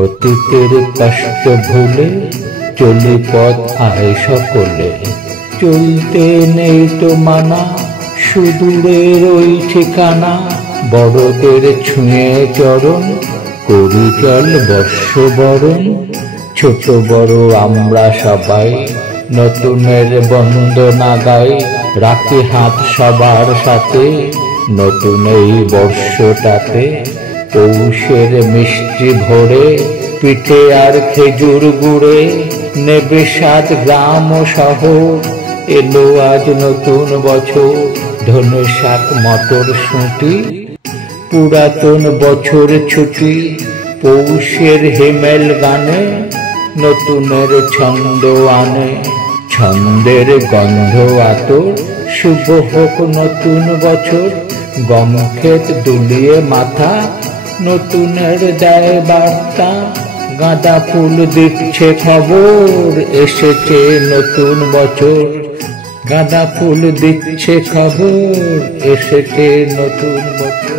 অতীতের কষ্ট ভুলে চলি পথ আয় সকলে। চলতে নেই তো মানা, সুদূরের ওই ঠিকানা। বড়দের ছুঁয়ে চরণ, করি চল বর্ষবরণ। ছোট বড় আমরা সবাই, নতুনের বন্দনা গাই। রাখি হাত সবার সাথে, নতুন এই বর্ষটাতে। পৌষের মিষ্টি ভরে, পিঠে আর খেজুর গুড়ে। নেবে সাত গ্রাম ও শহর, এলো আজ নতুন বছর। ধনে শাক মটর শুঁটি, পুরাতন বছর ছুটি। পৌষের হিমেল গানে, নতুনের ছন্দ আনে। ছন্দের গন্ধ আতর, শুভ হোক নতুন বছর। গম ক্ষেত দুলিয়ে মাথা, নতুনের দেয় বার্তা। গাঁদা ফুল দিচ্ছে খবর, এসেছে নতুন বছর। গাঁদা ফুল দিচ্ছে খবর, এসেছে নতুন বছর।